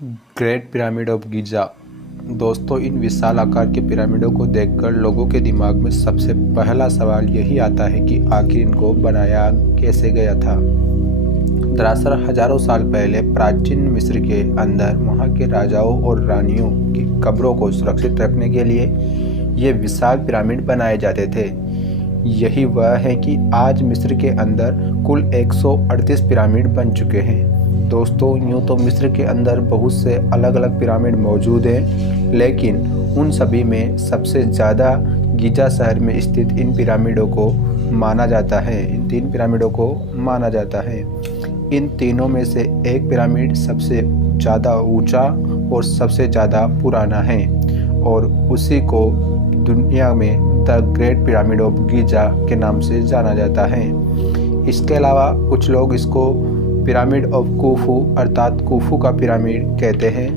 Great pyramid of Giza. दोस्तों, इन विशाल आकार के पिरामिडों को देखकर लोगों के दिमाग में सबसे पहला सवाल यही आता है कि आखिर इनको बनाया कैसे गया था। दरअसल हजारों साल पहले प्राचीन मिस्र के अंदर वहाँ के राजाओं और रानियों की कब्रों को सुरक्षित रखने के लिए ये विशाल पिरामिड बनाए जाते थे। यही वह है कि आज मिस्र के अंदर कुल 138 पिरामिड बन चुके हैं। दोस्तों, यूँ तो मिस्र के अंदर बहुत से अलग अलग पिरामिड मौजूद हैं, लेकिन उन सभी में सबसे ज़्यादा गीज़ा शहर में स्थित इन पिरामिडों को माना जाता है। इन 3 पिरामिडों को माना जाता है। इन तीनों में से एक पिरामिड सबसे ज़्यादा ऊंचा और सबसे ज़्यादा पुराना है और उसी को दुनिया में the great pyramid of Giza के नाम से जाना जाता है। इसके अलावा कुछ लोग इसको पिरामिड ऑफ खुफू अर्थात खुफू का पिरामिड कहते हैं,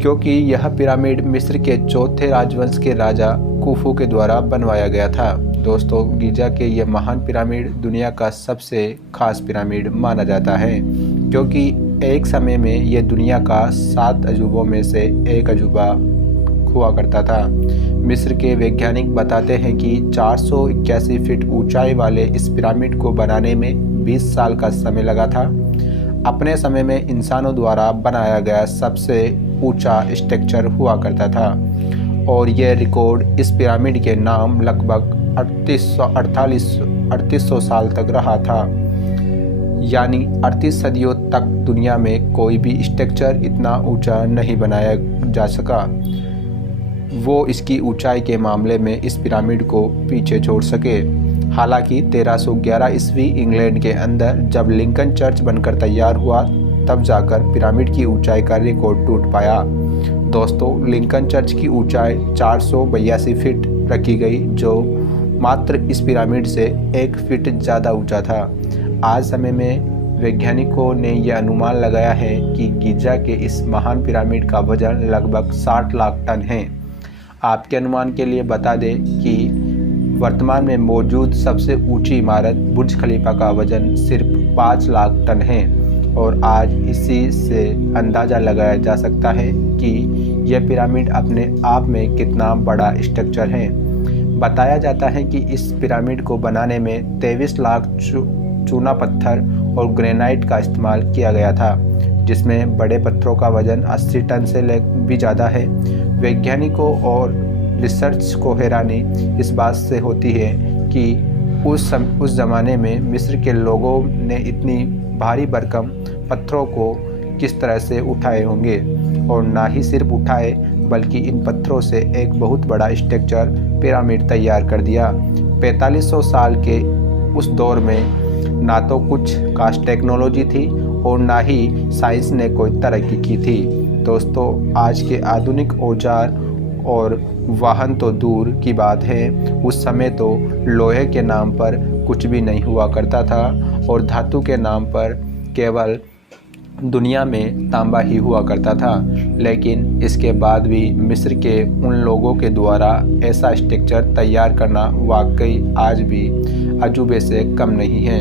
क्योंकि यह पिरामिड मिस्र के चौथे राजवंश के राजा खुफू के द्वारा बनवाया गया था। दोस्तों, गीज़ा के ये महान पिरामिड दुनिया का सबसे खास पिरामिड माना जाता है, क्योंककि एक समय में ये दुनिया का 7 अजूबों में से एक अजूबा हुआ करता था। मिस्र के वैज्ञानिक बताते हैं कि 481 फीट ऊंचाई वाले इस पिरामिड को बनाने में 20 साल का समय लगा था। अपने समय में इंसानों द्वारा बनाया गया सबसे ऊंचा स्ट्रक्चर हुआ करता था और यह रिकॉर्ड इस पिरामिड के नाम लगभग 3800 साल तक रहा था। यानी 38 सदियों तक दुनिया में कोई भी स्ट्रक्चर इतना ऊंचा नहीं बनाया जा सका वो इसकी ऊंचाई के मामले में इस पिरामिड को पीछे छोड़ सके। हालांकि 1311 ईस्वी इंग्लैंड के अंदर जब लिंकन चर्च बनकर तैयार हुआ, तब जाकर पिरामिड की ऊंचाई का रिकॉर्ड टूट पाया। दोस्तों, लिंकन चर्च की ऊंचाई 482 फीट रखी गई, जो मात्र इस पिरामिड से 1 फीट ज़्यादा ऊंचा था। आज समय में वैज्ञानिकों ने यह अनुमान लगाया है कि गीज़ा के इस महान पिरामिड का वजन लगभग 60 लाख टन है। आपके अनुमान के लिए बता दें कि वर्तमान में मौजूद सबसे ऊंची इमारत बुर्ज खलीफा का वजन सिर्फ 5 लाख टन है और आज इसी से अंदाज़ा लगाया जा सकता है कि यह पिरामिड अपने आप में कितना बड़ा स्ट्रक्चर है। बताया जाता है कि इस पिरामिड को बनाने में 23 लाख चूना पत्थर और ग्रेनाइट का इस्तेमाल किया गया था, जिसमें बड़े पत्थरों का वजन 80 टन से भी ज़्यादा है। वैज्ञानिकों और रिसर्च को हैरानी इस बात से होती है कि उस ज़माने में मिस्र के लोगों ने इतनी भारी भरकम पत्थरों को किस तरह से उठाए होंगे, और ना ही सिर्फ उठाए बल्कि इन पत्थरों से एक बहुत बड़ा स्ट्रक्चर पिरामिड तैयार कर दिया। 4500 साल के उस दौर में ना तो कुछ खास टेक्नोलॉजी थी और ना ही साइंस ने कोई तरक्की की थी। दोस्तों, आज के आधुनिक औजार और वाहन तो दूर की बात है, उस समय तो लोहे के नाम पर कुछ भी नहीं हुआ करता था और धातु के नाम पर केवल दुनिया में तांबा ही हुआ करता था। लेकिन इसके बाद भी मिस्र के उन लोगों के द्वारा ऐसा स्ट्रक्चर तैयार करना वाकई आज भी अजूबे से कम नहीं है।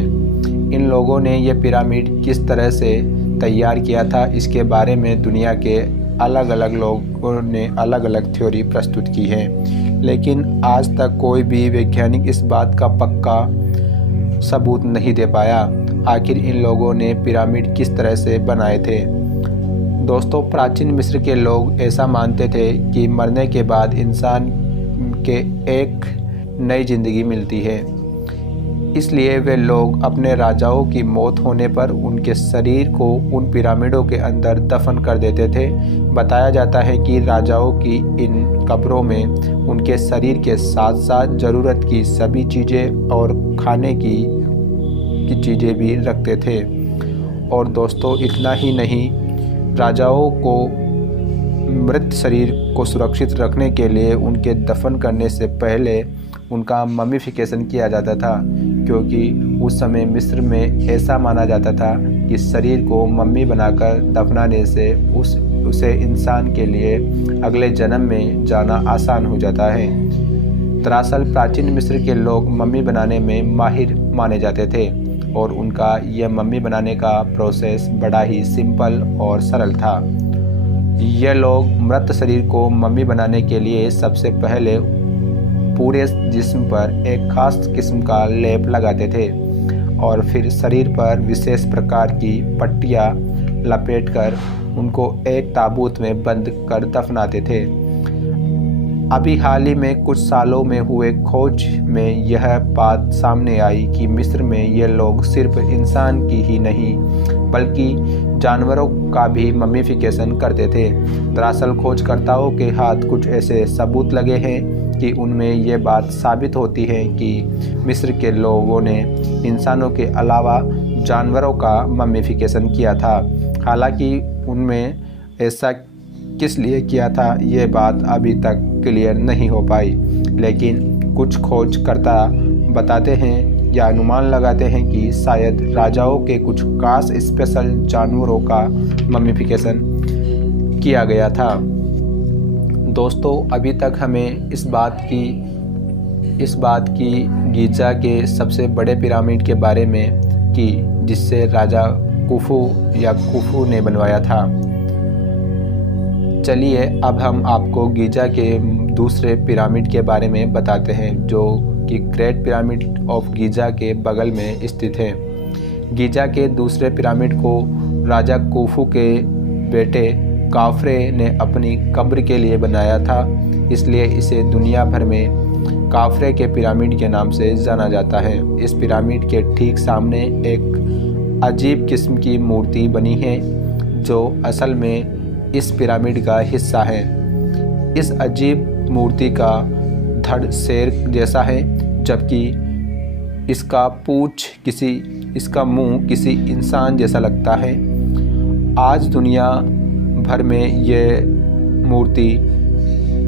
इन लोगों ने यह पिरामिड किस तरह से तैयार किया था, इसके बारे में दुनिया के अलग अलग लोगों ने अलग अलग थ्योरी प्रस्तुत की है, लेकिन आज तक कोई भी वैज्ञानिक इस बात का पक्का सबूत नहीं दे पाया आखिर इन लोगों ने पिरामिड किस तरह से बनाए थे। दोस्तों, प्राचीन मिस्र के लोग ऐसा मानते थे कि मरने के बाद इंसान के एक नई जिंदगी मिलती है, इसलिए वे लोग अपने राजाओं की मौत होने पर उनके शरीर को उन पिरामिडों के अंदर दफन कर देते थे। बताया जाता है कि राजाओं की इन कब्रों में उनके शरीर के साथ साथ ज़रूरत की सभी चीज़ें और खाने की चीज़ें भी रखते थे। और दोस्तों, इतना ही नहीं, राजाओं को मृत शरीर को सुरक्षित रखने के लिए उनके दफन करने से पहले उनका ममीफिकेशन किया जाता था, क्योंकि उस समय मिस्र में ऐसा माना जाता था कि शरीर को मम्मी बनाकर दफनाने से उसे इंसान के लिए अगले जन्म में जाना आसान हो जाता है। दरअसल प्राचीन मिस्र के लोग मम्मी बनाने में माहिर माने जाते थे और उनका यह मम्मी बनाने का प्रोसेस बड़ा ही सिंपल और सरल था। ये लोग मृत शरीर को मम्मी बनाने के लिए सबसे पहले पूरे जिस्म पर एक खास किस्म का लेप लगाते थे और फिर शरीर पर विशेष प्रकार की पट्टियाँ लपेटकर उनको एक ताबूत में बंद कर दफनाते थे। अभी हाल ही में कुछ सालों में हुए खोज में यह बात सामने आई कि मिस्र में ये लोग सिर्फ इंसान की ही नहीं बल्कि जानवरों का भी मम्मीफिकेशन करते थे। दरअसल खोजकर्ताओं के हाथ कुछ ऐसे सबूत लगे हैं कि उनमें ये बात साबित होती है कि मिस्र के लोगों ने इंसानों के अलावा जानवरों का मम्मीफिकेशन किया था। हालांकि उनमें ऐसा किस लिए किया था ये बात अभी तक क्लियर नहीं हो पाई, लेकिन कुछ खोजकर्ता बताते हैं या अनुमान लगाते हैं कि शायद राजाओं के कुछ खास स्पेशल जानवरों का मम्मीफिकेशन किया गया था। दोस्तों, अभी तक हमें इस बात की गीज़ा के सबसे बड़े पिरामिड के बारे में कि जिससे राजा खुफू ने बनवाया था। चलिए अब हम आपको गीज़ा के दूसरे पिरामिड के बारे में बताते हैं जो कि ग्रेट पिरामिड ऑफ गीज़ा के बगल में स्थित है। गीज़ा के दूसरे पिरामिड को राजा खुफू के बेटे काफ्रे ने अपनी कब्र के लिए बनाया था, इसलिए इसे दुनिया भर में काफ्रे के पिरामिड के नाम से जाना जाता है। इस पिरामिड के ठीक सामने एक अजीब किस्म की मूर्ति बनी है जो असल में इस पिरामिड का हिस्सा है। इस अजीब मूर्ति का धड़ शेर जैसा है, जबकि इसका मुंह किसी इंसान जैसा लगता है। आज दुनिया भर में ये मूर्ति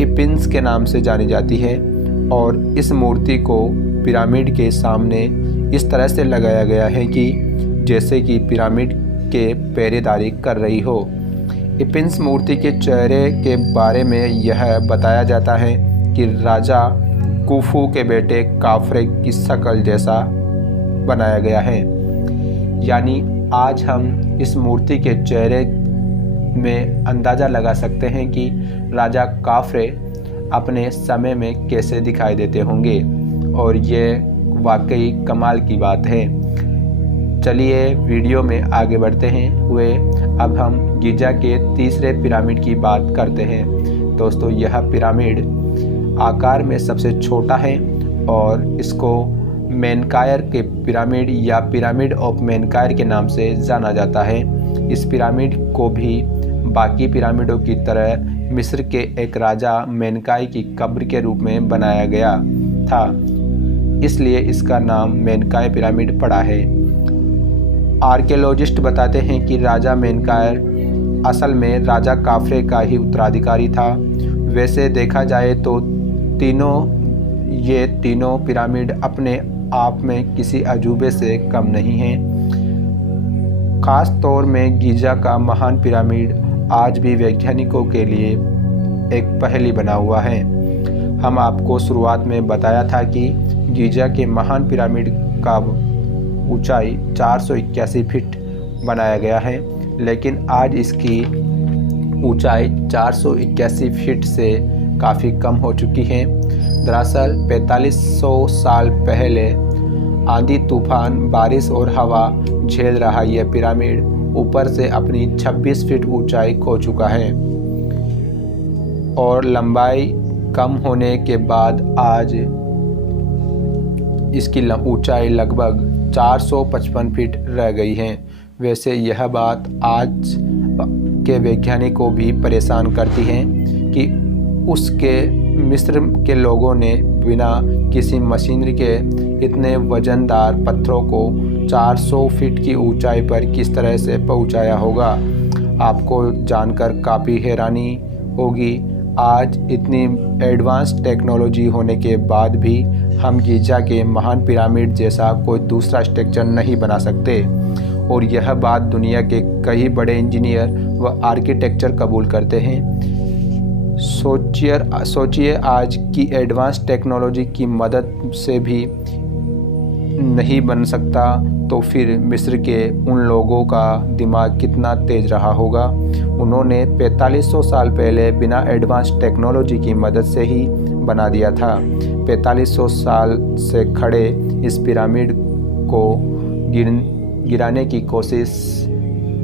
इपिन्स के नाम से जानी जाती है और इस मूर्ति को पिरामिड के सामने इस तरह से लगाया गया है कि जैसे कि पिरामिड के पहरेदारी कर रही हो। इपिन्स मूर्ति के चेहरे के बारे में यह बताया जाता है कि राजा खुफू के बेटे काफ्रे की शक्ल जैसा बनाया गया है। यानी आज हम इस मूर्ति के चेहरे में अंदाज़ा लगा सकते हैं कि राजा काफ्रे अपने समय में कैसे दिखाई देते होंगे, और ये वाकई कमाल की बात है। चलिए वीडियो में आगे बढ़ते हुए अब हम गीज़ा के तीसरे पिरामिड की बात करते हैं। दोस्तों, यह पिरामिड आकार में सबसे छोटा है और इसको मेनकायर के पिरामिड या पिरामिड ऑफ मेनकायर के नाम से जाना जाता है। इस पिरामिड को भी बाकी पिरामिडों की तरह मिस्र के एक राजा मेनकाई की कब्र के रूप में बनाया गया था, इसलिए इसका नाम मेनकाय पिरामिड पड़ा है। आर्कियोलॉजिस्ट बताते हैं कि राजा मेनकायर असल में राजा काफ्रे का ही उत्तराधिकारी था। वैसे देखा जाए तो ये तीनों पिरामिड अपने आप में किसी अजूबे से कम नहीं हैं। खास तौर में गीज़ा का महान पिरामिड आज भी वैज्ञानिकों के लिए एक पहेली बना हुआ है। हम आपको शुरुआत में बताया था कि गीज़ा के महान पिरामिड का ऊंचाई 481 फीट बनाया गया है, लेकिन आज इसकी ऊंचाई 481 फीट से काफ़ी कम हो चुकी है। दरअसल 4500 साल पहले आंधी तूफान, बारिश और हवा झेल रहा यह पिरामिड ऊपर से अपनी 26 फीट ऊंचाई खो चुका है और लंबाई कम होने के बाद आज इसकी ऊंचाई लगभग 455 फीट रह गई है। वैसे यह बात आज के वैज्ञानिकों को भी परेशान करती है कि उसके मिस्र के लोगों ने बिना किसी मशीनरी के इतने वजनदार पत्थरों को 400 फीट की ऊंचाई पर किस तरह से पहुंचाया होगा। आपको जानकर काफ़ी हैरानी होगी, आज इतनी एडवांस टेक्नोलॉजी होने के बाद भी हम गीज़ा के महान पिरामिड जैसा कोई दूसरा स्ट्रक्चर नहीं बना सकते, और यह बात दुनिया के कई बड़े इंजीनियर व आर्किटेक्चर कबूल करते हैं। सोचिए आज की एडवांस टेक्नोलॉजी की मदद से भी नहीं बन सकता, तो फिर मिस्र के उन लोगों का दिमाग कितना तेज रहा होगा। उन्होंने 4500 साल पहले बिना एडवांस टेक्नोलॉजी की मदद से ही बना दिया था। 4500 साल से खड़े इस पिरामिड को गिराने की कोशिश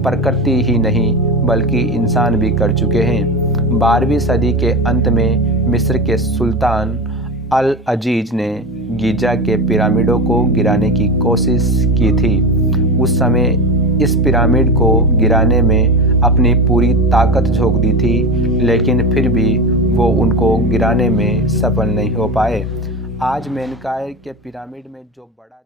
प्रकृति ही नहीं बल्कि इंसान भी कर चुके हैं। 12वीं सदी के अंत में मिस्र के सुल्तान अल अजीज ने गीजा के पिरामिडों को गिराने की कोशिश की थी। उस समय इस पिरामिड को गिराने में अपनी पूरी ताकत झोंक दी थी, लेकिन फिर भी वो उनको गिराने में सफल नहीं हो पाए। आज मेनकायर के पिरामिड में जो बड़ा